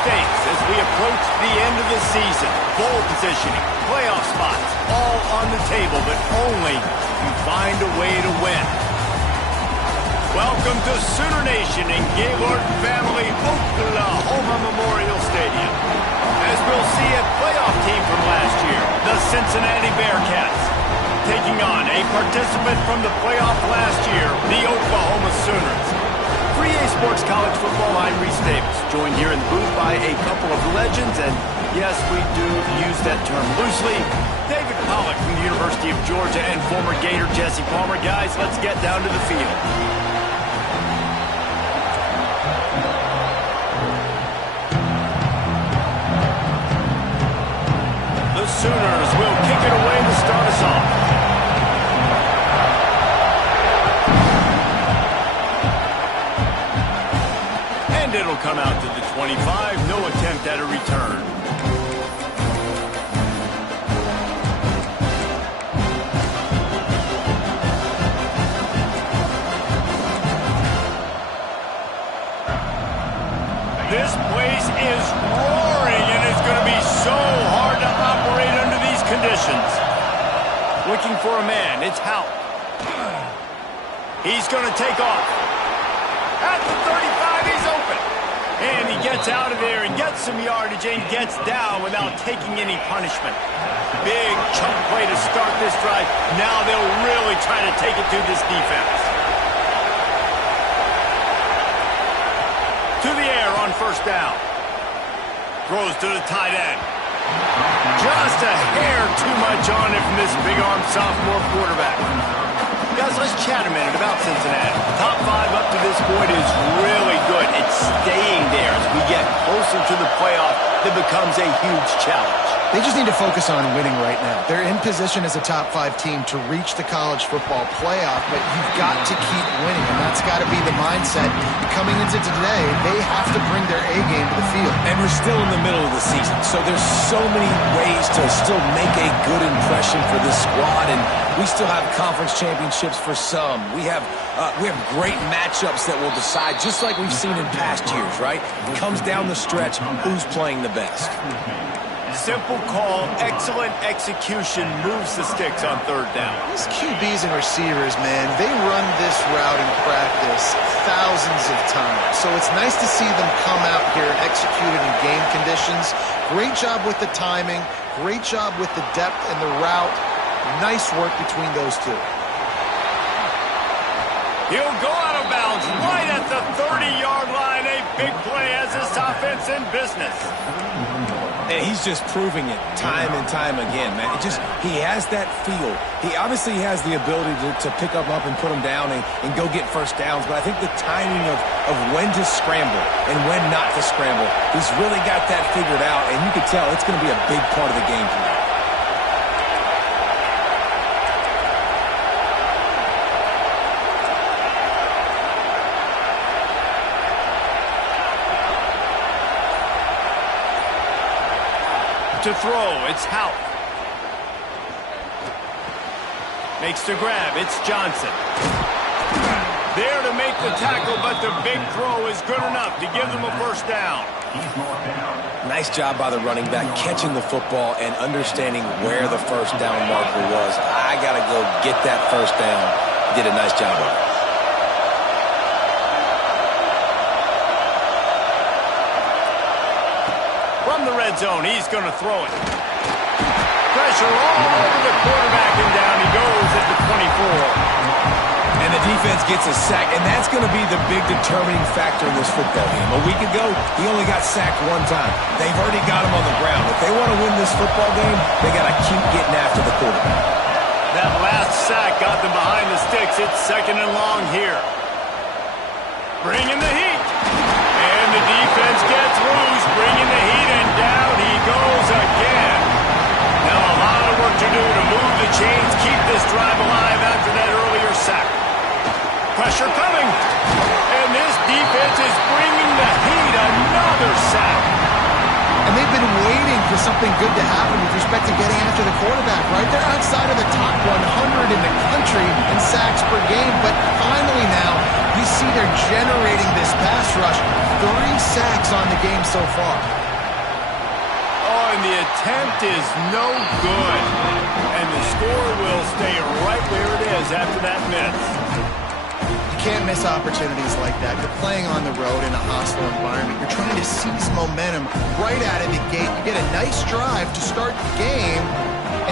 stakes as we approach the end of the season. Bowl positioning, playoff spots, all on the table, but only if you find a way to win. Welcome to Sooner Nation in Gaylord Family Oklahoma Memorial Stadium. As we'll see a playoff team from last year, the Cincinnati Bearcats, taking on a participant from the playoff last year, the Oklahoma Sooners. 3A Sports College Football, I'm Reese Davis, joined here in the booth by a couple of legends, and yes, we do use that term loosely. David Pollack from the University of Georgia and former Gator Jesse Palmer. Guys, let's get down to the field. The Sooners will kick it away to start us off. And it'll come out to the 25. No attempt at a return. This place is roaring, and it's going to be so hard to operate under these conditions. Looking for a man, it's Howe. He's going to take off. At the 35, he's open. And he gets out of there and gets some yardage and gets down without taking any punishment. Big chunk play to start this drive. Now they'll really try to take it to this defense. To the air on first down. Throws to the tight end. Just a hair too much on it from this big-armed sophomore quarterback. Guys, let's chat a minute about Cincinnati. Top 5 up to this point is really good. It's staying there as we get closer to the playoff that becomes a huge challenge. They just need to focus on winning right now. They're in position as a top 5 team to reach the college football playoff, but you've got to keep winning, and that's got to be the mindset. Coming into today, they have to bring their A game to the field. And we're still in the middle of the season, so there's so many ways to still make a good impression for this squad, and we still have conference championships for some. We have great matchups that will decide, just like we've seen in past years, right? It comes down the stretch, who's playing the best. Simple call, excellent execution, moves the sticks on third down. These QBs and receivers, man, they run this route in practice thousands of times. So it's nice to see them come out here and execute it in game conditions. Great job with the timing, great job with the depth and the route. Nice work between those two. He'll go out of bounds right at the 30-yard line. A big play as this offense in business. And he's just proving it time and time again, man. He has that feel. He obviously has the ability to pick up and put them down and go get first downs, but I think the timing of when to scramble and when not to scramble, he's really got that figured out, and you can tell it's going to be a big part of the game tonight. To throw, it's Howe. Makes the grab, it's Johnson. There to make the tackle, but the big throw is good enough to give them a first down. Nice job by the running back, catching the football and understanding where the first down marker was. I got to go get that first down. Did a nice job of it. From the red zone, he's going to throw it. Pressure all over the quarterback, and down he goes at the 24. And the defense gets a sack, and that's going to be the big determining factor in this football game. A week ago, he only got sacked one time. They've already got him on the ground. If they want to win this football game, they got to keep getting after the quarterback. That last sack got them behind the sticks. It's second and long here. Bringing the heat. And the defense gets loose, bringing the heat, and down he goes again. Now a lot of work to do to move the chains, keep this drive alive after that earlier sack. Pressure coming. And this defense is bringing the heat. Another sack. And they've been waiting for something good to happen with respect to getting after the quarterback, right? They're outside of the top 100 in the country in sacks per game, but finally now you see they're generating this pass rush. 3 sacks on the game so far. Oh, and the attempt is no good. And the score will stay right where it is after that miss. You can't miss opportunities like that. You're playing on the road in a hostile environment. You're trying to seize momentum right out of the gate. You get a nice drive to start the game,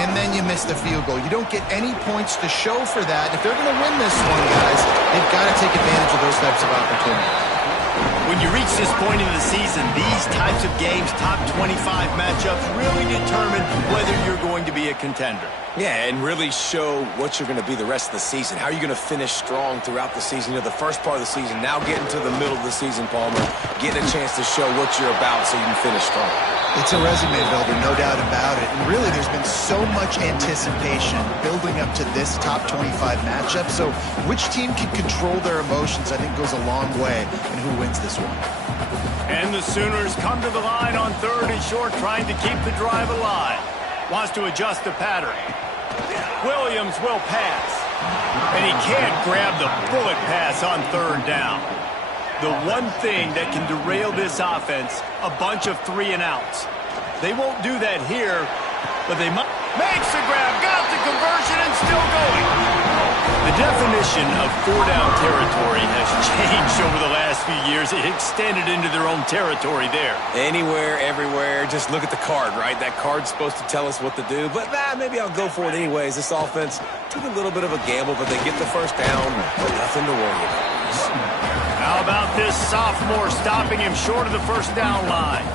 and then you miss the field goal. You don't get any points to show for that. If they're going to win this one, guys, they've got to take advantage of those types of opportunities. When you reach this point in the season, these types of games, top 25 matchups, really determine whether you're going to be a contender. Yeah, and really show what you're going to be the rest of the season. How are you going to finish strong throughout the season? You know, the first part of the season, now getting to the middle of the season, Palmer, getting a chance to show what you're about so you can finish strong. It's a resume builder, no doubt about it. And really, there's been so much anticipation building up to this top 25 matchup. So which team can control their emotions, I think, goes a long way in who wins this one. And the Sooners come to the line on 3rd and short, trying to keep the drive alive. Wants to adjust the pattern. Williams will pass. And he can't grab the bullet pass on 3rd down. The one thing that can derail this offense, a bunch of 3-and-outs. They won't do that here, but they might. Makes the grab, got the conversion, and still going. The definition of 4-down territory has changed over the last few years. It extended into their own territory there. Anywhere, everywhere, just look at the card, right? That card's supposed to tell us what to do, but maybe I'll go for it anyways. This offense took a little bit of a gamble, but they get the first down, but nothing to worry about. How about this sophomore stopping him short of the first down line?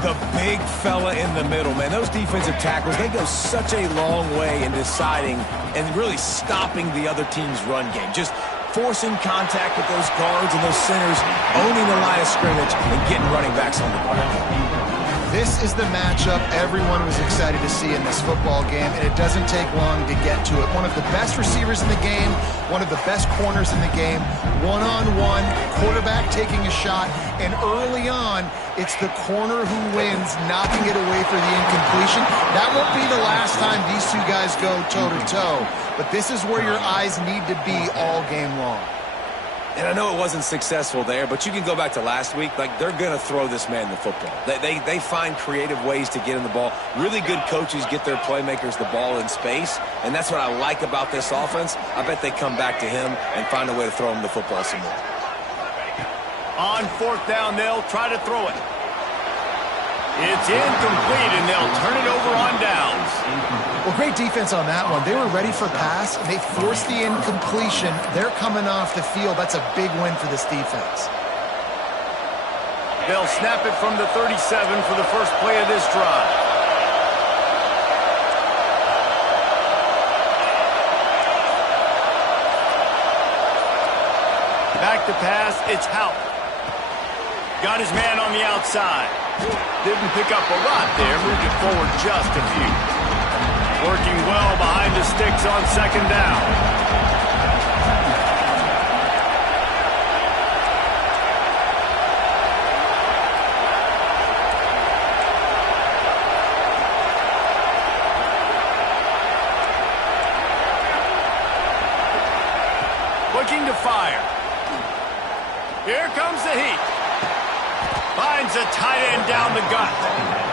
The big fella in the middle, man. Those defensive tackles, they go such a long way in deciding and really stopping the other team's run game. Just forcing contact with those guards and those centers, owning the line of scrimmage, and getting running backs on the ground. This is the matchup everyone was excited to see in this football game, and it doesn't take long to get to it. One of the best receivers in the game, one of the best corners in the game, one-on-one, quarterback taking a shot, and early on, it's the corner who wins, knocking it away for the incompletion. That won't be the last time these two guys go toe-to-toe, but this is where your eyes need to be all game long. And I know it wasn't successful there, but you can go back to last week. Like, they're going to throw this man the football. They find creative ways to get him the ball. Really good coaches get their playmakers the ball in space, and that's what I like about this offense. I bet they come back to him and find a way to throw him the football some more. On 4th down, they'll try to throw it. It's incomplete, and they'll turn it over on downs. Well, great defense on that one. They were ready for pass. They forced the incompletion. They're coming off the field. That's a big win for this defense. They'll snap it from the 37 for the first play of this drive. Back to pass, it's Houck. Got his man on the outside. Didn't pick up a lot there, moved it forward just a few. Working well behind the sticks on 2nd down. Looking to fire. Here comes the heat. Finds a tight end down the gut.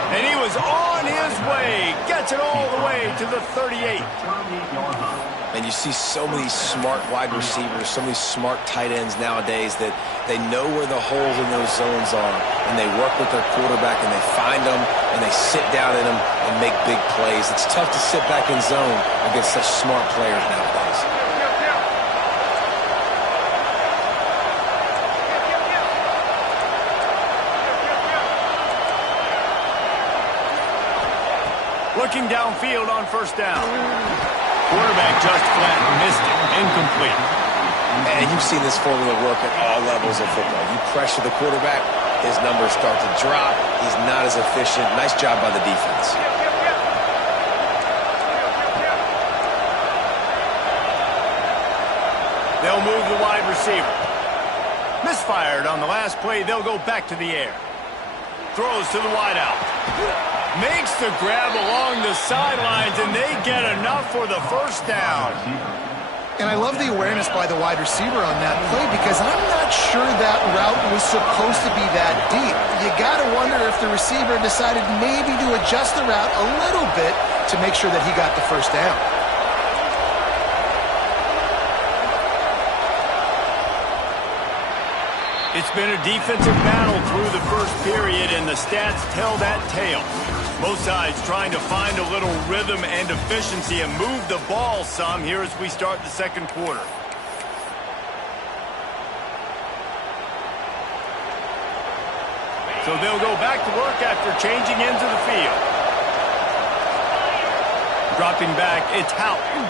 And he was on his way. Gets it all the way to the 38. And you see so many smart wide receivers, so many smart tight ends nowadays that they know where the holes in those zones are, and they work with their quarterback, and they find them, and they sit down in them and make big plays. It's tough to sit back in zone against such smart players nowadays. Looking downfield on 1st down. Quarterback just flat missed it. Incomplete. And you've seen this formula work at all levels of football. You pressure the quarterback, his numbers start to drop. He's not as efficient. Nice job by the defense. They'll move the wide receiver. Misfired on the last play. They'll go back to the air. Throws to the wideout. Makes the grab along the sidelines, and they get enough for the 1st down. And I love the awareness by the wide receiver on that play because I'm not sure that route was supposed to be that deep. You got to wonder if the receiver decided maybe to adjust the route a little bit to make sure that he got the first down. It's been a defensive battle through the first period, and the stats tell that tale. Both sides trying to find a little rhythm and efficiency and move the ball some here as we start the second quarter. So they'll go back to work after changing into the field. Dropping back, it's Houghton.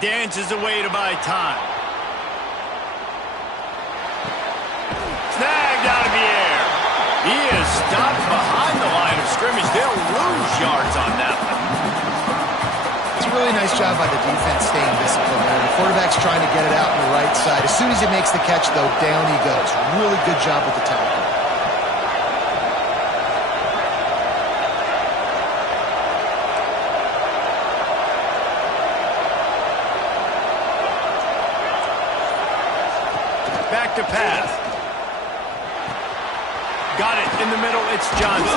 Dances away to buy time. Snagged out of the air. He is stopped behind the line of scrimmage. They'll lose yards on that one. It's a really nice job by the defense staying disciplined there. The quarterback's trying to get it out on the right side. As soon as he makes the catch, though, down he goes. Really good job with the tackle. Back to pass. Got it in the middle. It's Johnson.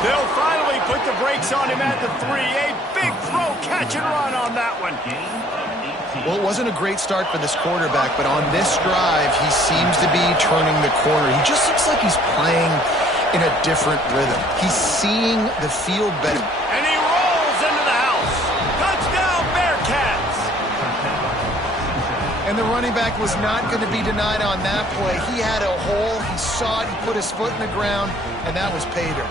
They'll finally put the brakes on him at the 3. A big throw, catch and run on that one. Well, it wasn't a great start for this quarterback, but on this drive, he seems to be turning the corner. He just looks like he's playing in a different rhythm. He's seeing the field better. And he rolls into the house. Touchdown, Bearcats. And the running back was not going to be denied on that play. He had a hole. He saw it. He put his foot in the ground, and that was pay dirt.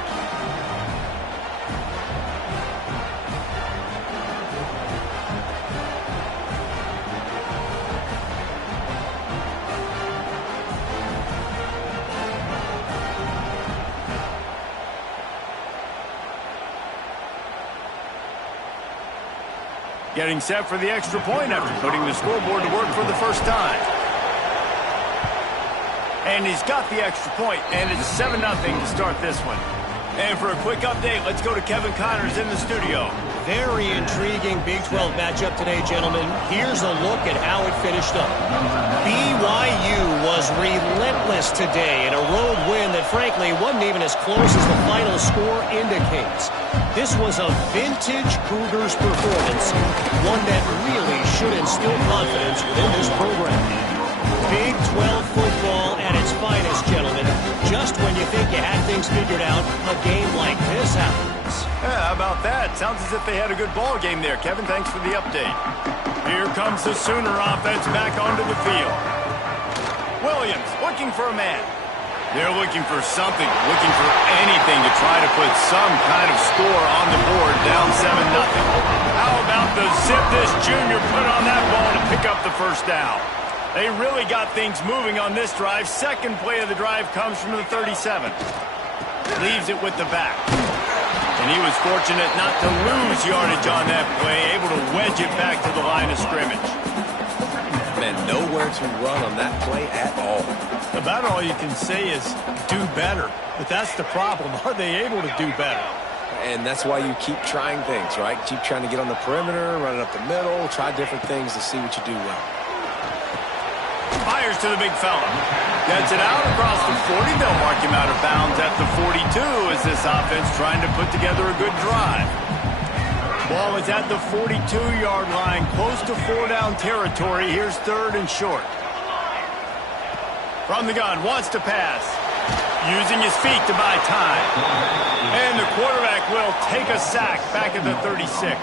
Getting set for the extra point after putting the scoreboard to work for the first time. And he's got the extra point, and it's 7-0 to start this one. And for a quick update, let's go to Kevin Connors in the studio. Very intriguing Big 12 matchup today, gentlemen. Here's a look at how it finished up. BYU was relentless today in a road win that, frankly, wasn't even as close as the final score indicates. This was a vintage Cougars performance, one that really should instill confidence within this program. Big 12 football at its finest, gentlemen. Just when you think you had things figured out, a game like this happens. Yeah, how about that? Sounds as if they had a good ball game there. Kevin, thanks for the update. Here comes the Sooner offense back onto the field. Williams looking for a man. They're looking for something, looking for anything to try to put some kind of score on the board, down 7-0. How about the zip this junior put on that ball to pick up the first down? They really got things moving on this drive. Second play of the drive comes from the 37. Leaves it with the back. And he was fortunate not to lose yardage on that play, able to wedge it back to the line of scrimmage. Man, nowhere to run on that play at all. About all you can say is do better. But that's the problem. Are they able to do better? And that's why you keep trying things, right? Keep trying to get on the perimeter, run it up the middle, try different things to see what you do well. Fires to the big fella. Gets it out across the 40. They'll mark him out of bounds at the 42 as this offense trying to put together a good drive. Ball is at the 42-yard line, close to 4-down territory. Here's third and short. From the gun, wants to pass. Using his feet to buy time. And the quarterback will take a sack back at the 36.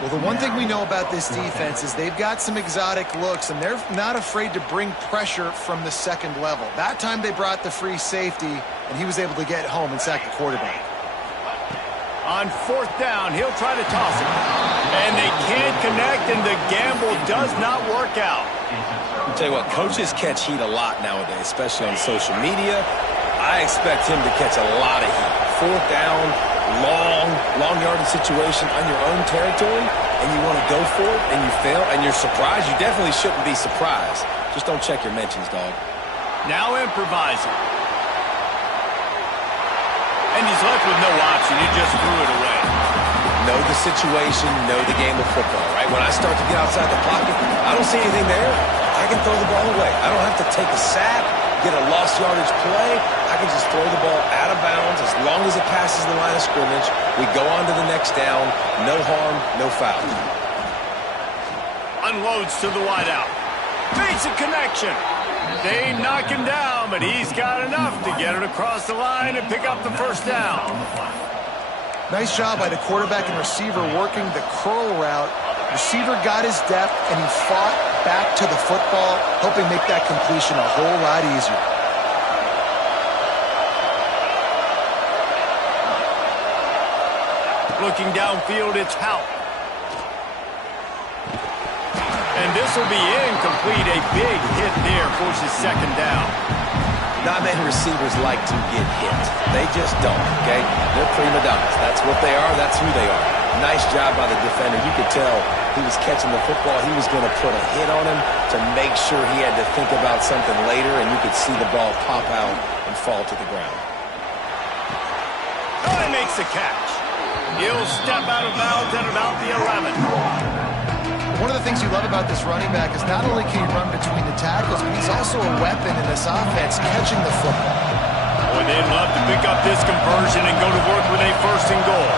Well, the one thing we know about this defense is they've got some exotic looks, and they're not afraid to bring pressure from the second level. That time they brought the free safety, and he was able to get home and sack the quarterback. On fourth down, he'll try to toss it. And they can't connect, and the gamble does not work out. I'll tell you what, coaches catch heat a lot nowadays, especially on social media. I expect him to catch a lot of heat. Fourth down, long yardage situation on your own territory, and you want to go for it, and you fail, and you're surprised. You definitely shouldn't be surprised. Just don't check your mentions, dog. Now improvising. And he's left with no option. He just threw it away. know the situation, know the game of football, right? When I start to get outside the pocket, I don't see anything there. I can throw the ball away. I don't have to take a sack, get a lost yardage play. I can just throw the ball out of bounds as long as it passes the line of scrimmage. We go on to the next down. No harm, no foul. Unloads to the wideout. Makes a connection. They knock him down, but he's got enough to get it across the line and pick up the first down. Nice job by the quarterback and receiver working the curl route. Receiver got his depth, and he fought back to the football, helping make that completion a whole lot easier. Looking downfield, it's Hout. And this will be incomplete. A big hit there forces second down. Not many receivers like to get hit. They just don't, okay? They're prima donnas. That's what they are. That's who they are. Nice job by the defender. You could tell he was catching the football. He was going to put a hit on him to make sure he had to think about something later, and you could see the ball pop out and fall to the ground. Oh, he makes the catch. He'll step out of bounds at about the 11. One of the things you love about this running back is not only can he run between the tackles, but he's also a weapon in this offense, catching the football. Boy, they'd love to pick up this conversion and go to work with a first and goal.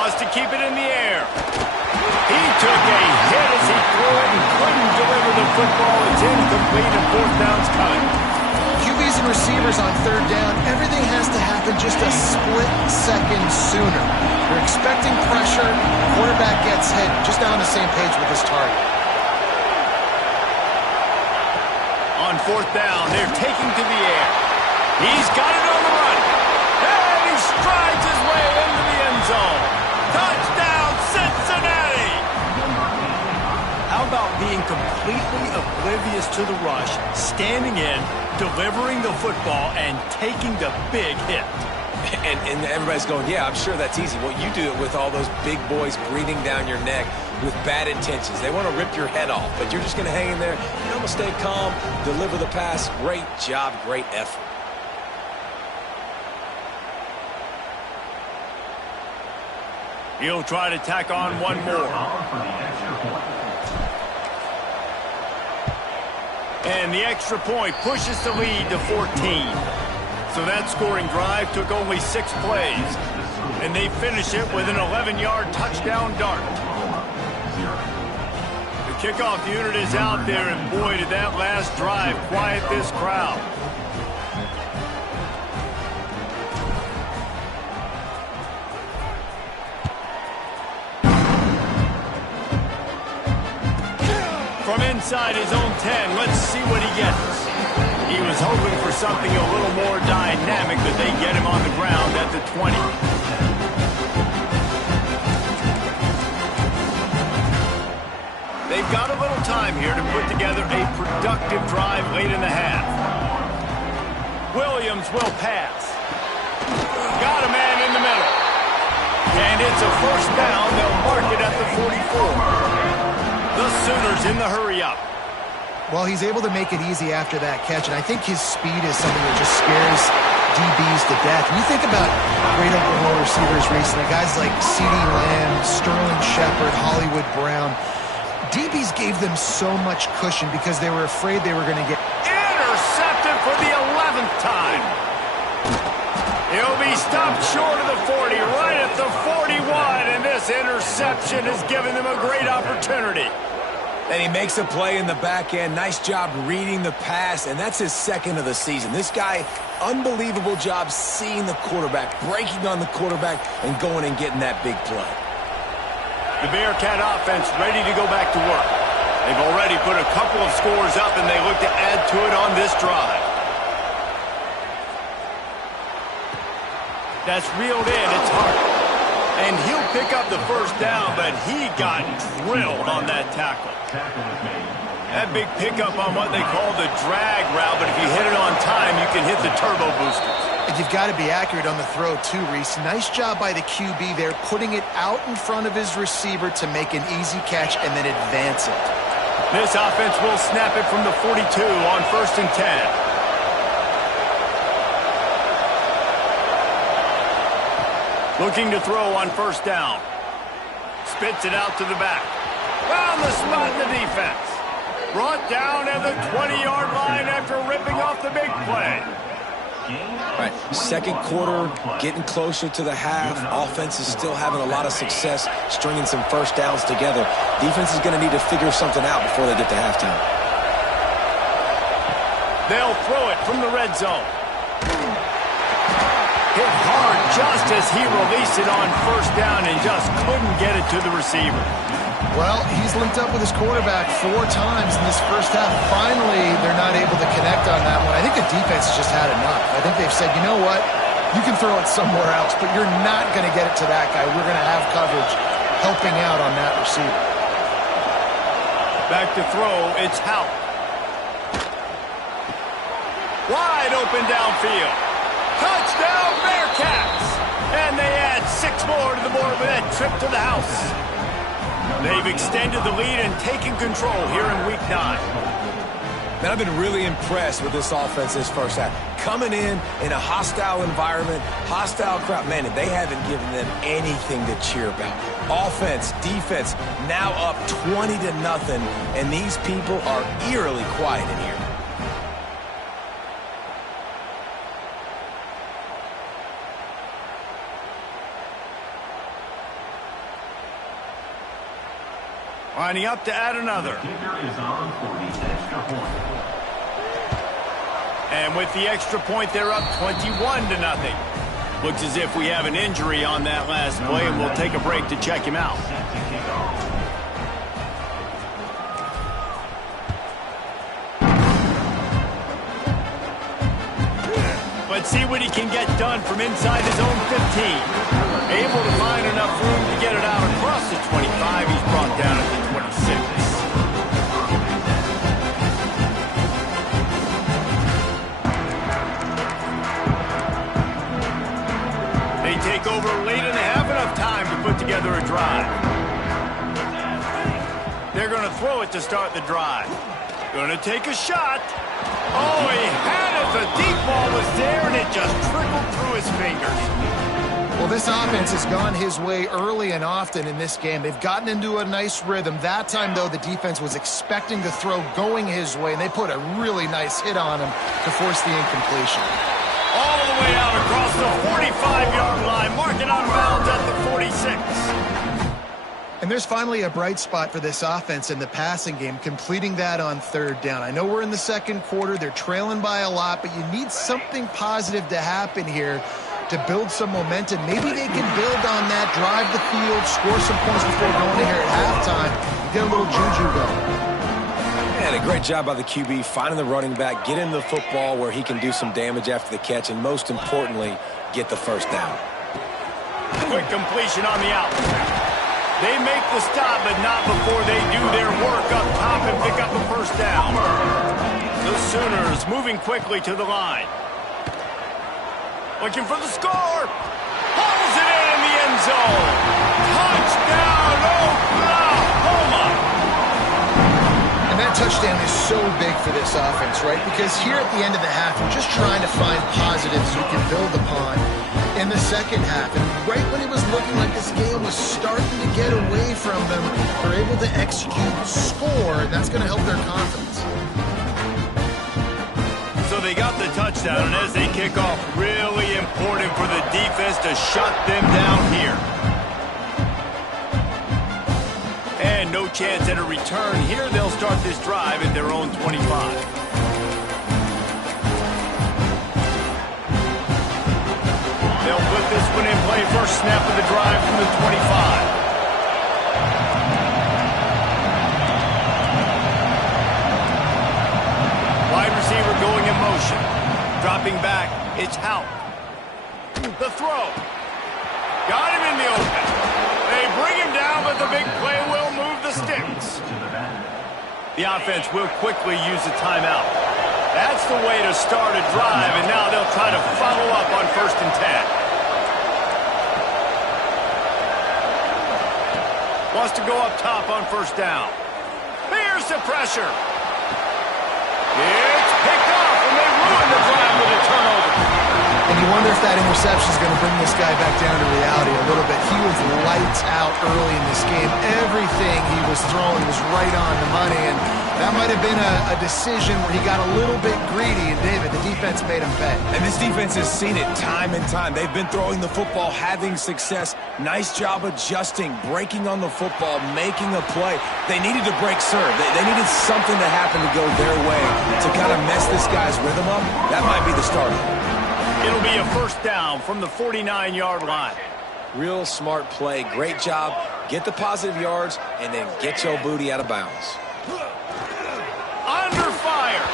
Wants to keep it in the air. He took a hit as he threw it and couldn't deliver the football. It's incomplete and fourth down's coming. QBs and receivers on third down, everything has to happen just a split second sooner. They're expecting pressure. Quarterback gets hit, just not on the same page with his target. On fourth down, they're taking to the air. He's got it on the run. And he strides his way into the end zone. Touchdown, Cincinnati! How about being completely oblivious to the rush, standing in, delivering the football, and taking the big hit? And everybody's going, yeah, I'm sure that's easy. Well, you do it with all those big boys breathing down your neck with bad intentions. They want to rip your head off, but you're just going to hang in there. You're going to stay calm, deliver the pass. Great job, great effort. He'll try to tack on one more. And the extra point pushes the lead to 14. So that scoring drive took only 6 plays. And they finish it with an 11-yard touchdown dart. The kickoff unit is out there, and boy, did that last drive quiet this crowd. From inside his own 10, let's see what he gets. He was hoping for something a little more dynamic, but they get him on the ground at the 20. They've got a little time here to put together a productive drive late in the half. Williams will pass. Got a man in the middle. And it's a first down. They'll mark it at the 44. The Sooners in the hurry-up. Well, he's able to make it easy after that catch, and I think his speed is something that just scares DBs to death. When you think about great Oklahoma receivers recently, guys like CeeDee Lamb, Sterling Shepard, Hollywood Brown, DBs gave them so much cushion because they were afraid they were going to get intercepted for the 11th time. He'll be stopped short of the 40, right at the 41, and this interception has given them a great opportunity. And he makes a play in the back end. Nice job reading the pass, and that's his second of the season. This guy, unbelievable job seeing the quarterback, breaking on the quarterback, and going and getting that big play. The Bearcat offense ready to go back to work. They've already put a couple of scores up, and they look to add to it on this drive. That's reeled in. It's hard. And he'll pick up the first down, but he got drilled on that tackle. That big pickup on what they call the drag route, but if you hit it on time, you can hit the turbo boosters. And you've got to be accurate on the throw too, Reese. Nice job by the QB there, putting it out in front of his receiver to make an easy catch and then advance it. This offense will snap it from the 42 on 1st and 10. Looking to throw on first down. Spits it out to the back. Found the spot in the defense. Brought down at the 20-yard line after ripping off the big play. Right, second quarter, getting closer to the half. Offense is still having a lot of success stringing some first downs together. Defense is going to need to figure something out before they get to halftime. They'll throw it from the red zone. Hit hard just as he released it on first down and just couldn't get it to the receiver. Well, he's linked up with his quarterback 4 times in this first half. Finally, they're not able to connect on that one. I think the defense has just had enough. I think they've said, you know what? You can throw it somewhere else, but you're not going to get it to that guy. We're going to have coverage helping out on that receiver. Back to throw, it's Hout. Wide open downfield. Touchdown, Bearcats! And they add 6 more to the board with that trip to the house. They've extended the lead and taken control here in Week 9. Man, I've been really impressed with this offense this first half. Coming in a hostile environment, hostile crowd. Man, they haven't given them anything to cheer about. Offense, defense, now up 20-0, and these people are eerily quiet in here. Lining up to add another. And with the extra point, they're up 21-0. Looks as if we have an injury on that last play, and we'll take a break to check him out. Let's see what he can get done from inside his own 15. Able to find enough room to get it out across the 25. He's brought down at the 26. They take over late and have enough time to put together a drive. They're going to throw it to start the drive. Going to take a shot. Oh, he had it. The deep ball was there, and it just trickled through his fingers. Well, this offense has gone his way early and often in this game. They've gotten into a nice rhythm. That time, though, the defense was expecting the throw going his way, and they put a really nice hit on him to force the incompletion. All the way out across the 45-yard line, marking out of bounds at the 46. And there's finally a bright spot for this offense in the passing game, completing that on third down. I know we're in the second quarter. They're trailing by a lot, but you need something positive to happen here to build some momentum. Maybe they can build on that, drive the field, score some points before going to here at halftime, get a little juju going. Man, a great job by the QB, finding the running back, getting the football where he can do some damage after the catch, and most importantly, get the first down. Quick completion on the out. They make the stop, but not before they do their work up top and pick up the first down. The Sooners moving quickly to the line. Looking for the score. Pulls it in the end zone. Touchdown, Oklahoma. And that touchdown is so big for this offense, right? Because here at the end of the half, you're just trying to find positives you can build upon in the second half. And right when it was looking like this game was starting to get away from them, they're able to execute, score, and that's going to help their confidence. So they got the touchdown, and as they kick off, really important for the defense to shut them down here. And no chance at a return here. They'll start this drive at their own 25. They'll put this one in play. First snap of the drive from the 25. Wide receiver going in motion. Dropping back, it's Hout. The throw. Got him in the open. They bring him down, but the big play will move the sticks. The offense will quickly use the timeout. That's the way to start a drive, and now they'll try to follow up on 1st and 10. Wants to go up top on first down. Here's the pressure. It's picked off, and they ruin the drive with a turnover. And you wonder if that interception is going to bring this guy back down to reality a little bit. He was lights out early in this game. Everything he was throwing was right on the money, and that might have been a decision where he got a little bit greedy, and David, the defense made him pay. And this defense has seen it time and time. They've been throwing the football, having success. Nice job adjusting, breaking on the football, making a play. They needed to break serve. They needed something to happen to go their way to kind of mess this guy's rhythm up. That might be the start of it. It'll be a first down from the 49-yard line. Real smart play. Great job. Get the positive yards, and then get your booty out of bounds. Under fire.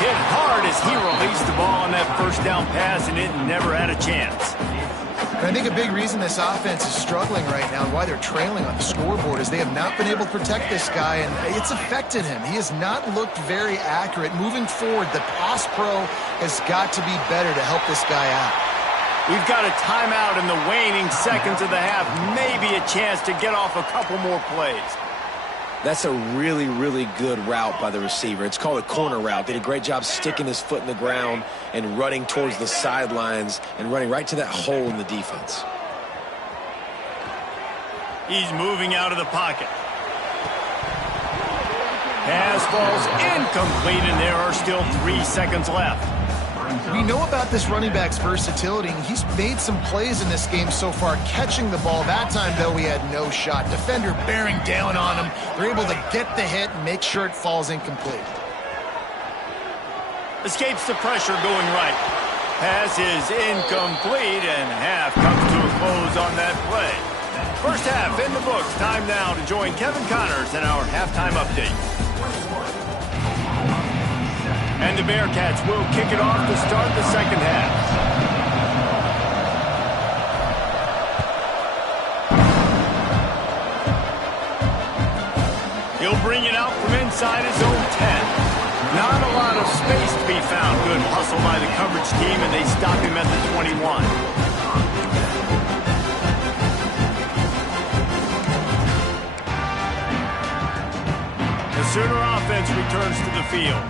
Hit hard as he released the ball on that first down pass, and it never had a chance. And I think a big reason this offense is struggling right now and why they're trailing on the scoreboard is they have not been able to protect this guy, and it's affected him. He has not looked very accurate. Moving forward, the pass pro has got to be better to help this guy out. We've got a timeout in the waning seconds of the half. Maybe a chance to get off a couple more plays. That's a really, really good route by the receiver. It's called a corner route. Did a great job sticking his foot in the ground and running towards the sidelines and running right to that hole in the defense. He's moving out of the pocket. Pass falls incomplete, and there are still 3 seconds left. We know about this running back's versatility, and he's made some plays in this game so far, catching the ball. That time, though, he had no shot. Defender bearing down on him. They're able to get the hit and make sure it falls incomplete. Escapes the pressure going right. Pass is incomplete, and half comes to a close on that play. First half in the books. Time now to join Kevin Connors in our halftime update. And the Bearcats will kick it off to start the second half. He'll bring it out from inside his own 10. Not a lot of space to be found. Good hustle by the coverage team, and they stop him at the 21. The Sooner offense returns to the field.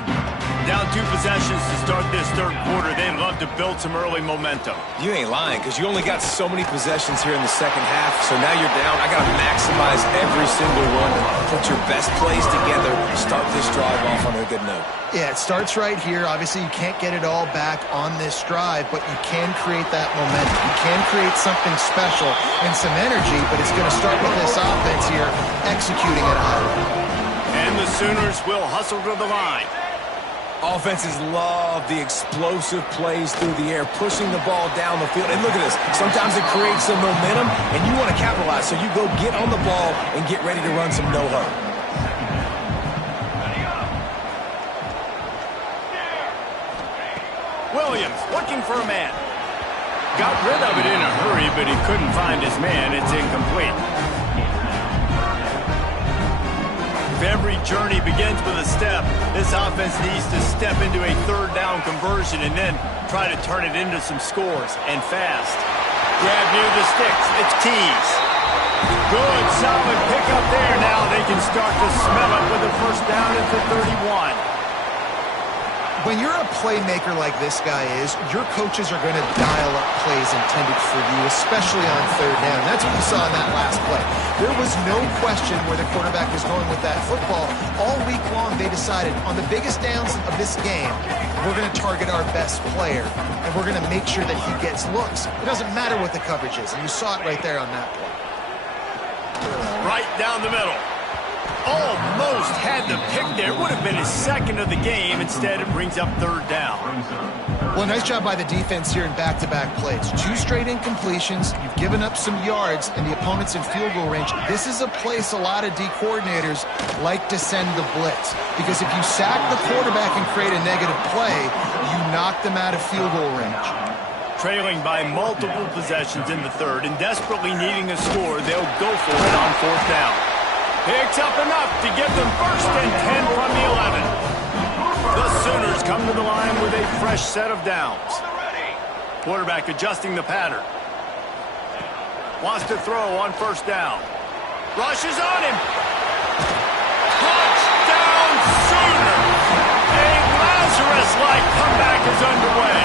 Down 2 possessions to start this third quarter. They'd love to build some early momentum. You ain't lying, because you only got so many possessions here in the second half, so now you're down. I got to maximize every single one. Put your best plays together. Start this drive off on a good note. Yeah, it starts right here. Obviously, you can't get it all back on this drive, but you can create that momentum. You can create something special and some energy, but it's going to start with this offense here executing at a high level. And the Sooners will hustle to the line. Offenses love the explosive plays through the air, pushing the ball down the field. And look at this. Sometimes it creates some momentum, and you want to capitalize. So you go get on the ball and get ready to run some no-huddle. Williams looking for a man. Got rid of it in a hurry, but he couldn't find his man. It's incomplete. If every journey begins with a step, this offense needs to step into a third down conversion and then try to turn it into some scores, and fast. Grab near the sticks. It's Tees. Good, solid pickup there. Now they can start to smell it with a first down at the 31. When you're a playmaker like this guy is, your coaches are going to dial up plays intended for you, especially on third down. That's what you saw in that last play. There was no question where the quarterback was going with that football. All week long, they decided on the biggest downs of this game, we're going to target our best player, and we're going to make sure that he gets looks. It doesn't matter what the coverage is, and you saw it right there on that play. Right down the middle. Almost had the pick there. Would have been his second of the game. Instead, it brings up third down. Well, nice job by the defense here in back-to-back plays. 2 straight incompletions. You've given up some yards, and the opponent's in field goal range. This is a place a lot of D coordinators like to send the blitz, because if you sack the quarterback and create a negative play, you knock them out of field goal range. Trailing by multiple possessions in the third and desperately needing a score, they'll go for it on fourth down. Picks up enough to give them first and 10 from the 11. The Sooners come to the line with a fresh set of downs. Quarterback adjusting the pattern. Wants to throw on first down. Rushes on him. Touchdown Sooners! A Lazarus-like comeback is underway.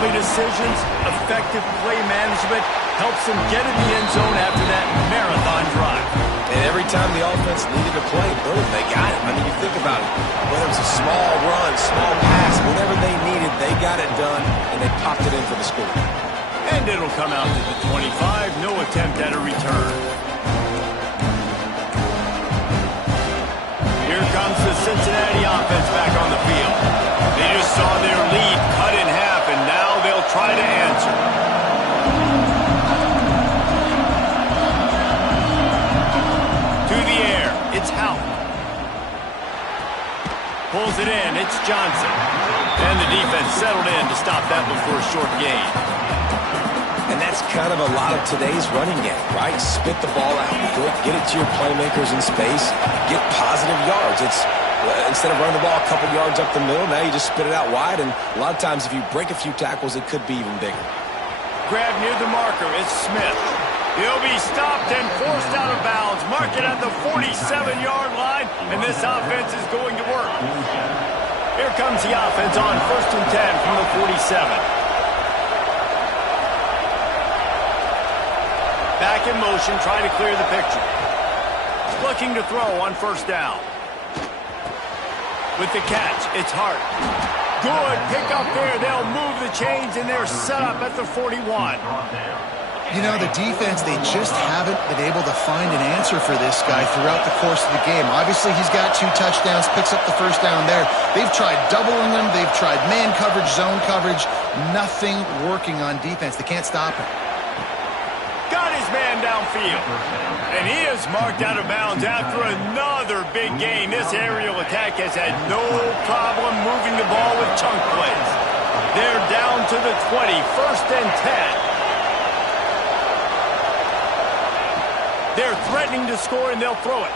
timely decisions, effective play management helps them get in the end zone after that marathon drive. And every time the offense needed a play, boom, they got it. I mean, you think about it. Whether it was a small run, small pass, whatever they needed, they got it done, and they popped it in for the score. And it'll come out to the 25. No attempt at a return. Here comes the Cincinnati offense back on the field. They just saw their lead cut in half, and now they'll try to answer. To the air, it's Houck. Pulls it in, it's Johnson. And the defense settled in to stop that before a short gain. And that's kind of a lot of today's running game, right? Spit the ball out quick, get it to your playmakers in space, get positive yards. It's instead of running the ball a couple yards up the middle, now you just spit it out wide, and a lot of times if you break a few tackles, it could be even bigger. Grab near the marker, it's Smith. He'll be stopped and forced out of bounds. Mark it at the 47-yard line, and this offense is going to work. Here comes the offense on 1st and 10 from the 47. Back in motion, trying to clear the picture. Looking to throw on 1st down. With the catch, it's Hart. Good pick up there. They'll move the chains, and they're set up at the 41. You know, the defense, they just haven't been able to find an answer for this guy throughout the course of the game. Obviously, he's got 2 touchdowns, picks up the 1st down there. They've tried doubling him. They've tried man coverage, zone coverage. Nothing working on defense. They can't stop him. Got his man downfield. And he is marked out of bounds after another big gain. This aerial attack has had no problem moving the ball with chunk plays. They're down to the 20, 1st and 10. They're threatening to score, and they'll throw it.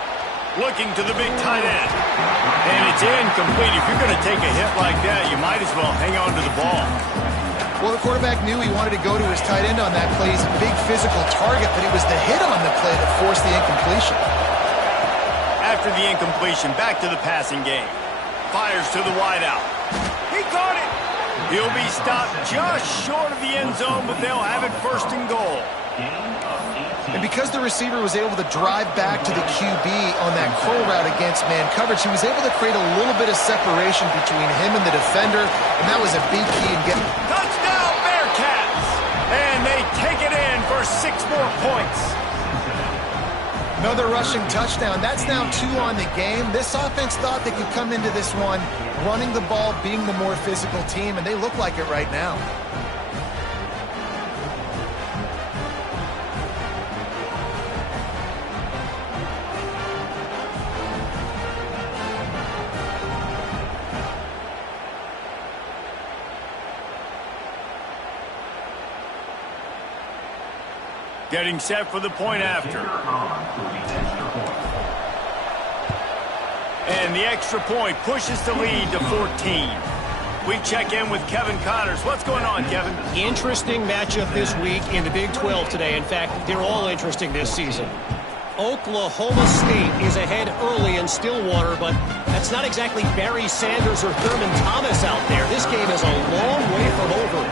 Looking to the big tight end. And it's incomplete. If you're going to take a hit like that, you might as well hang on to the ball. Well, the quarterback knew he wanted to go to his tight end on that play. He's a big physical target, but it was the hit on the play that forced the incompletion. After the incompletion, back to the passing game. Fires to the wideout. He caught it. He'll be stopped just short of the end zone, but they'll have it 1st and goal. And because the receiver was able to drive back to the QB on that curl route against man coverage, he was able to create a little bit of separation between him and the defender, and that was a big key in getting... Touchdown, Bearcats! And they take it in for 6 more points. Another rushing touchdown. That's now 2 on the game. This offense thought they could come into this one running the ball, being the more physical team, and they look like it right now. Getting set for the point after. And the extra point pushes the lead to 14. We check in with Kevin Connors. What's going on, Kevin? Interesting matchup this week in the Big 12 today. In fact, they're all interesting this season. Oklahoma State is ahead early in Stillwater, but that's not exactly Barry Sanders or Thurman Thomas out there. This game is a long way from over.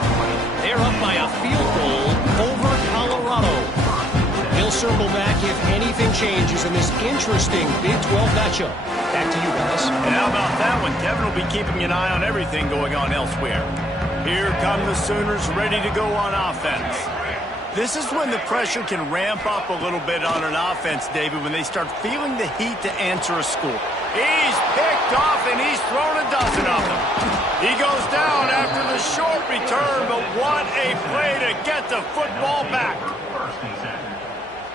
They're up by a field goal over Colorado. He'll circle back if anything changes in this interesting Big 12 matchup. Back to you guys. And how about that one? Kevin will be keeping an eye on everything going on elsewhere. Here come the Sooners ready to go on offense. This is when the pressure can ramp up a little bit on an offense, David, when they start feeling the heat to answer a score. He's picked off, and he's thrown a dozen of them. He goes down after the short return, but what a play to get the football back.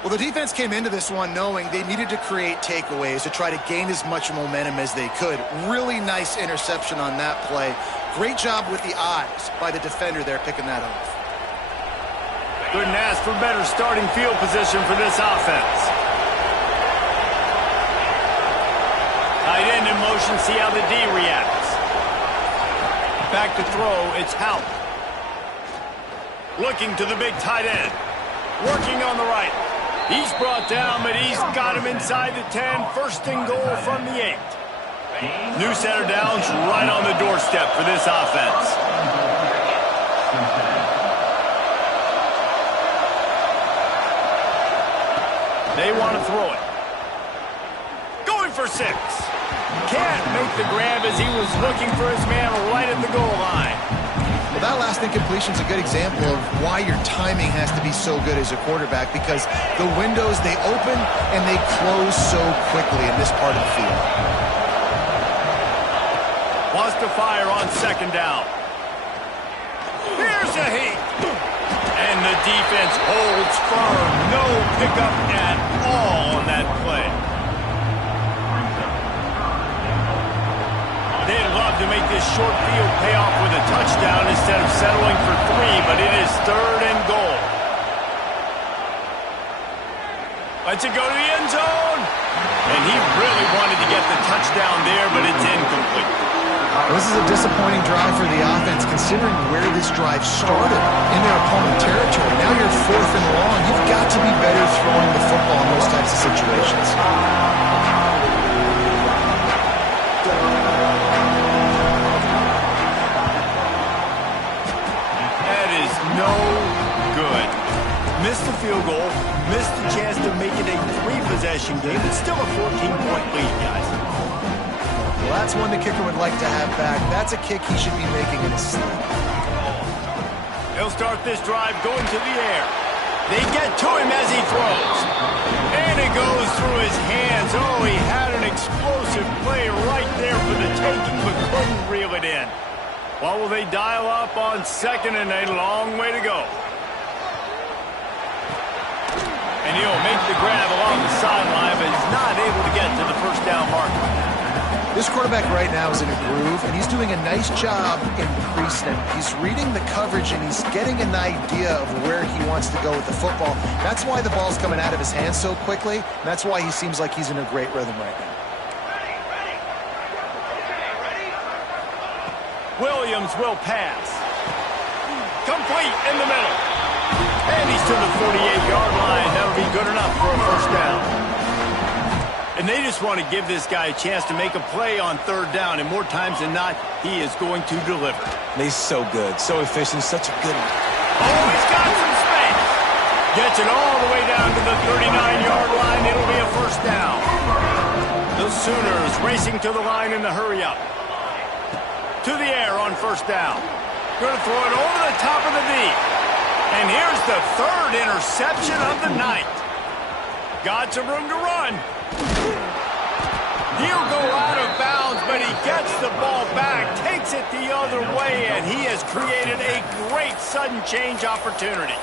Well, the defense came into this one knowing they needed to create takeaways to try to gain as much momentum as they could. Really nice interception on that play. Great job with the eyes by the defender there picking that off. Couldn't ask for better starting field position for this offense. Tight end in motion, see how the D reacts. Back to throw, it's Houck. Looking to the big tight end. Working on the right. He's brought down, but he's got him inside the 10. 1st and goal from the 8. New set of downs right on the doorstep for this offense. They want to throw it. Going for 6. Can't make the grab as he was looking for his man right at the goal line. Well, that last incompletion is a good example of why your timing has to be so good as a quarterback, because the windows, they open and they close so quickly in this part of the field. Wants to fire on 2nd down. Here's a heat. And the defense holds firm. No pickup at all on that play. They'd love to make this short field pay off with a touchdown instead of settling for 3, but it is 3rd and goal. Lets it go to the end zone. And he really wanted to get the touchdown there, but it's incomplete. This is a disappointing drive for the offense, considering where this drive started, in their opponent territory. Now you're 4th and long. You've got to be better throwing the football in those types of situations. That is no good. Missed the field goal, missed the chance to make it a 3-possession game. It's still a 14-point lead, guys. Well, that's one the kicker would like to have back. That's a kick he should be making in his sleep. He'll start this drive going to the air. They get to him as he throws. And it goes through his hands. Oh, he had an explosive play right there for the taking, but couldn't reel it in. Well, will they dial up on 2nd and a long way to go? And he'll make the grab along the sideline, but he's not able to get to the 1st down marker. This quarterback right now is in a groove, and he's doing a nice job in pre-snap. He's reading the coverage, and he's getting an idea of where he wants to go with the football. That's why the ball's coming out of his hands so quickly, and that's why he seems like he's in a great rhythm right now. Williams will pass. Complete in the middle. And he's to the 48-yard line. That'll be good enough for a 1st down. And they just want to give this guy a chance to make a play on 3rd down, and more times than not, he is going to deliver. And he's so good, so efficient, such a good one. Oh, he's got some space. Gets it all the way down to the 39-yard line. It'll be a 1st down. The Sooners racing to the line in the hurry-up. To the air on 1st down. Going to throw it over the top of the knee. And here's the 3rd interception of the night. Got some room to run. He'll go out of bounds, but he gets the ball back, takes it the other way, and he has created a great sudden change opportunity.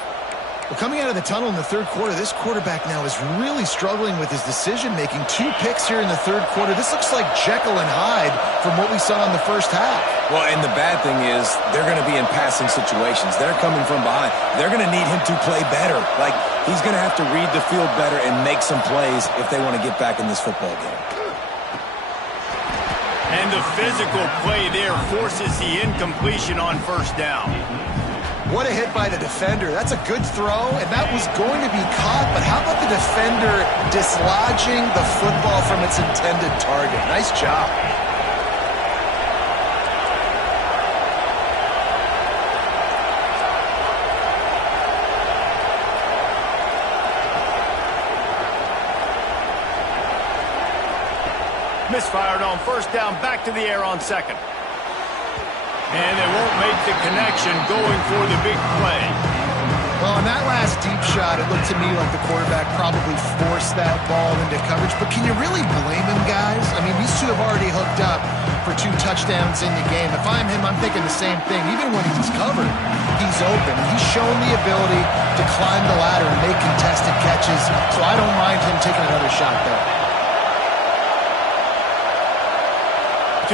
Well, coming out of the tunnel in the 3rd quarter, this quarterback now is really struggling with his decision-making. 2 picks here in the 3rd quarter. This looks like Jekyll and Hyde from what we saw in the 1st half. Well, and the bad thing is they're going to be in passing situations. They're coming from behind. They're going to need him to play better. Like, he's going to have to read the field better and make some plays if they want to get back in this football game. And the physical play there forces the incompletion on 1st down. What a hit by the defender. That's a good throw, and that was going to be caught, but how about the defender dislodging the football from its intended target? Nice job. Misfired on 1st down, back to the air on 2nd. And they won't make the connection going for the big play. Well, on that last deep shot, it looked to me like the quarterback probably forced that ball into coverage. But can you really blame him, guys? I mean, these two have already hooked up for 2 touchdowns in the game. If I'm him, I'm thinking the same thing. Even when he's covered, he's open. He's shown the ability to climb the ladder and make contested catches. So I don't mind him taking another shot there.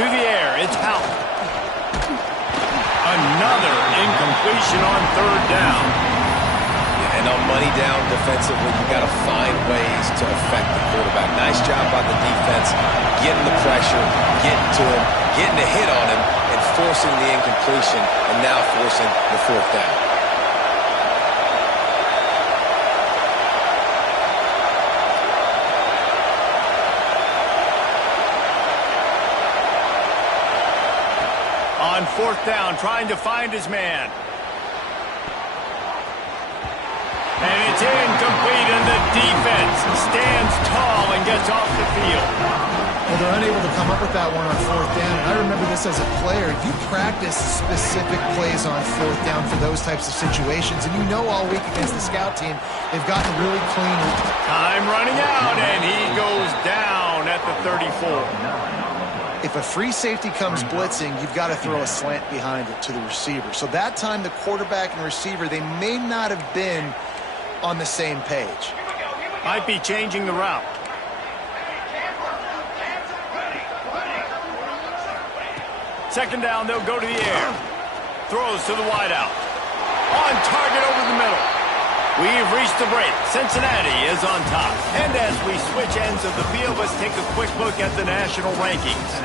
To the air, it's Howell. Another incompletion on 3rd down. And on money down defensively, you got to find ways to affect the quarterback. Nice job by the defense, getting the pressure, getting to him, getting a hit on him, and forcing the incompletion, and now forcing the 4th down. On 4th down, trying to find his man. And it's incomplete, and the defense stands tall and gets off the field. Well, they're unable to come up with that one on fourth down. And I remember this as a player. You practice specific plays on fourth down for those types of situations. And you know all week against the scout team, they've gotten really clean. Time running out, and he goes down at the 34. If a free safety comes blitzing, you've got to throw a slant behind it to the receiver. So that time, the quarterback and receiver, they may not have been on the same page. Might be changing the route. Second down, they'll go to the air. Throws to the wideout. On target over the middle. We've reached the break. Cincinnati is on top. And as we switch ends of the field, let's take a quick look at the national rankings.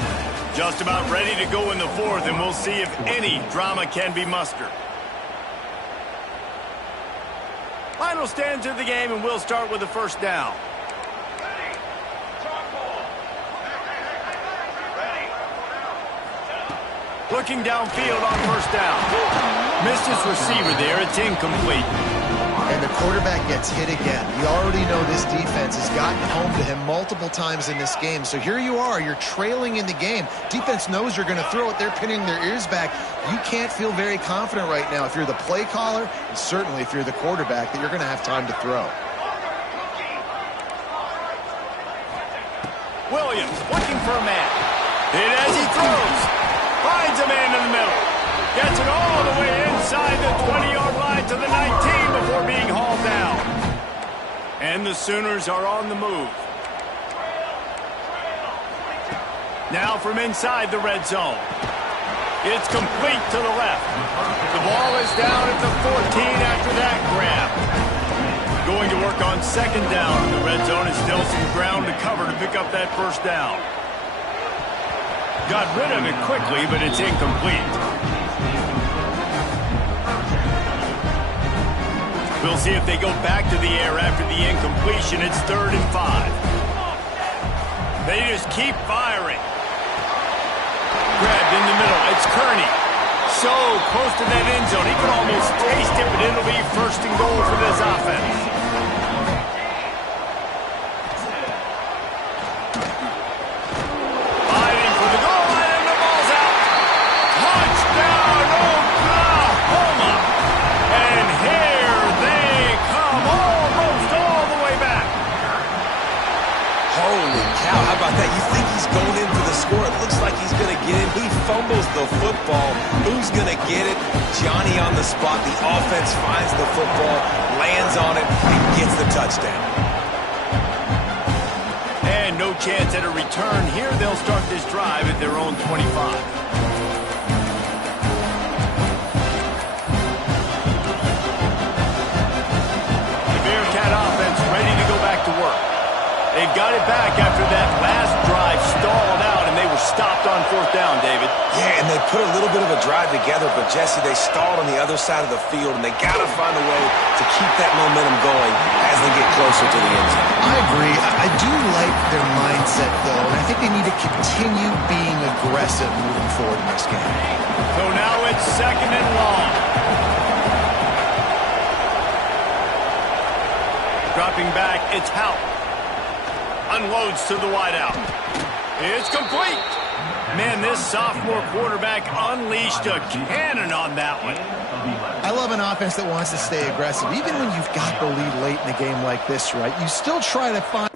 Just about ready to go in the fourth, and we'll see if any drama can be mustered. Final stands of the game, and we'll start with the first down. Looking downfield on first down. Missed his receiver there. It's incomplete. And the quarterback gets hit again. You already know this defense has gotten home to him multiple times in this game. So here you are. You're trailing in the game. Defense knows you're going to throw it. They're pinning their ears back. You can't feel very confident right now if you're the play caller, and certainly if you're the quarterback, that you're going to have time to throw. Williams looking for a man. Hit as he throws. Finds a man in the middle. Gets it all the way inside the 20-yard line to the 19 before being hauled down. And the Sooners are on the move. Now from inside the red zone. It's complete to the left. The ball is down at the 14 after that grab. Going to work on second down in the red zone. Is still some ground to cover to pick up that first down. Got rid of it quickly, but it's incomplete. We'll see if they go back to the air after the incompletion. It's 3rd and 5. They just keep firing. Grabbed in the middle. It's Kearney. So close to that end zone. He could almost taste it, but it'll be 1st and goal for this offense. That you think he's going in for the score. It looks like he's going to get it. He fumbles the football. Who's going to get it? Johnny on the spot. The offense finds the football, lands on it, and gets the touchdown. And no chance at a return here. They'll start this drive at their own 25. The Bearcat offense ready to go back to work. They've got it back after that last drive stalled out, and they were stopped on 4th down, David. Yeah, and they put a little bit of a drive together, but, Jesse, they stalled on the other side of the field, and they got to find a way to keep that momentum going as they get closer to the end zone. I agree. I do like their mindset, though, and I think they need to continue being aggressive moving forward in this game. So now it's 2nd and long. Dropping back, it's Hout. Unloads to the wideout. It's complete. Man, this sophomore quarterback unleashed a cannon on that one. I love an offense that wants to stay aggressive. Even when you've got the lead late in a game like this, right? You still try to find...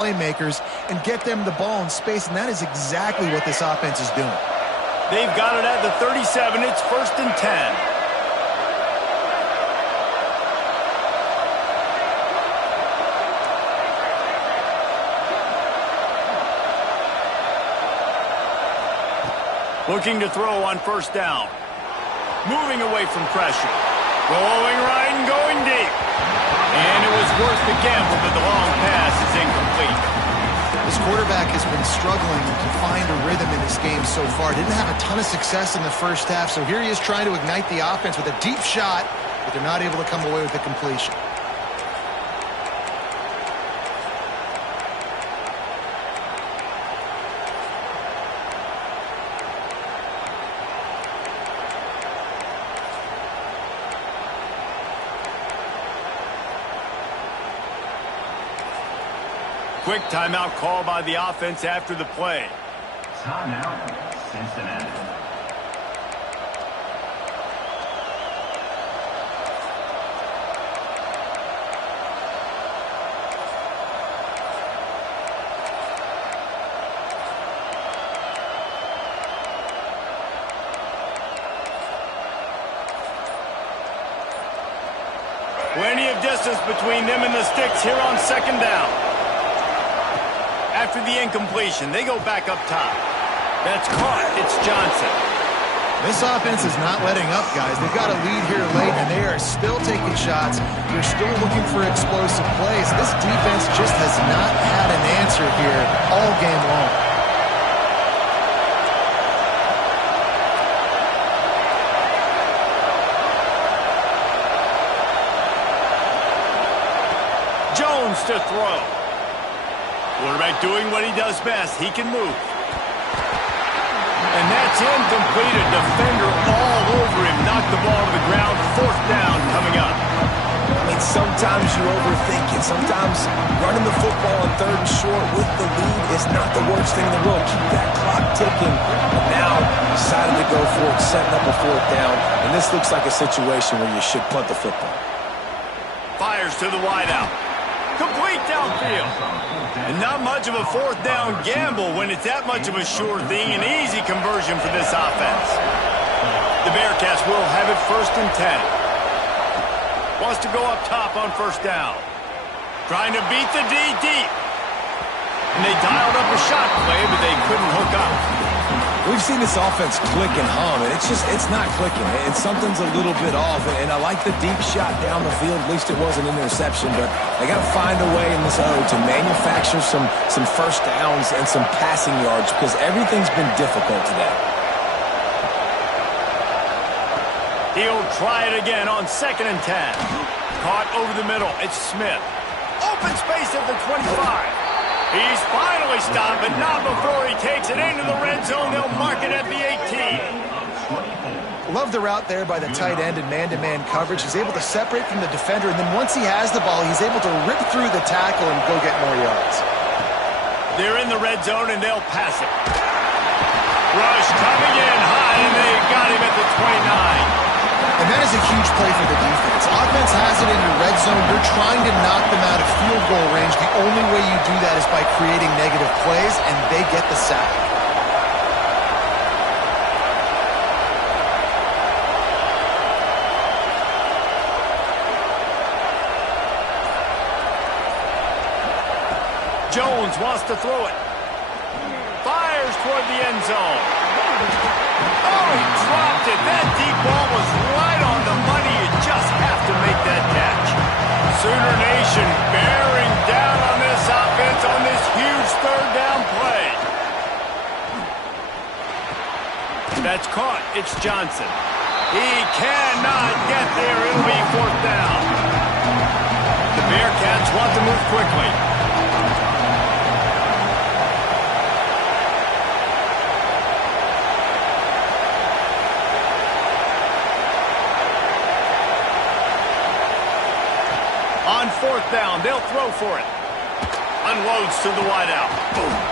playmakers and get them the ball in space, and that is exactly what this offense is doing. They've got it at the 37. It's 1st and 10. Looking to throw on 1st down. Moving away from pressure. Rolling right and going deep. And it was worth the gamble, but the long pass is incomplete. This quarterback has been struggling to find a rhythm in this game so far. Didn't have a ton of success in the first half, so here he is trying to ignite the offense with a deep shot, but they're not able to come away with the completion. Quick timeout call by the offense after the play. Timeout, Cincinnati. Plenty of distance between them and the sticks here on second down. After the incompletion, they go back up top. That's caught. It's Johnson. This offense is not letting up, guys. They've got a lead here late, and they are still taking shots. They're still looking for explosive plays. This defense just has not had an answer here all game long. Jones to throw. Quarterback doing what he does best. He can move. And that's incomplete. A defender all over him. Knocked the ball to the ground. Fourth down coming up. I mean, sometimes you overthink it. Sometimes running the football on third and short with the lead is not the worst thing in the world. Keep that clock ticking. But now decided to go for it, setting up a fourth down. And this looks like a situation where you should punt the football. Fires to the wideout. Complete downfield. And not much of a fourth down gamble when it's that much of a sure thing. An easy conversion for this offense. The Bearcats will have it 1st and 10. Wants to go up top on first down. Trying to beat the D deep. And they dialed up a shot play, but they couldn't hook up. We've seen this offense click and hum, and it's not clicking. And something's a little bit off. And I like the deep shot down the field. At least it wasn't an interception, but they got to find a way in this O to manufacture some first downs and some passing yards because everything's been difficult today. He'll try it again on 2nd and 10. Caught over the middle. It's Smith. Open space at the 25. He's finally stopped, but not before he takes it into the red zone. They'll mark it at the 18. Love the route there by the tight end in man-to-man coverage. He's able to separate from the defender, and then once he has the ball, he's able to rip through the tackle and go get more yards. They're in the red zone, and they'll pass it. Rush coming in high, and they got him at the 29. And that is a huge play for the defense. Offense has it in your red zone. You're trying to knock them out of field goal range. The only way you do that is by creating negative plays, and they get the sack. Jones wants to throw it. Fires toward the end zone. Oh, he dropped it. That deep ball was right on the money. You just have to make that catch. Sooner Nation bearing down on this offense on this huge third down play. That's caught. It's Johnson. He cannot get there. It'll be fourth down. The Bearcats want to move quickly. On fourth down, they'll throw for it. Unloads to the wideout. Boom.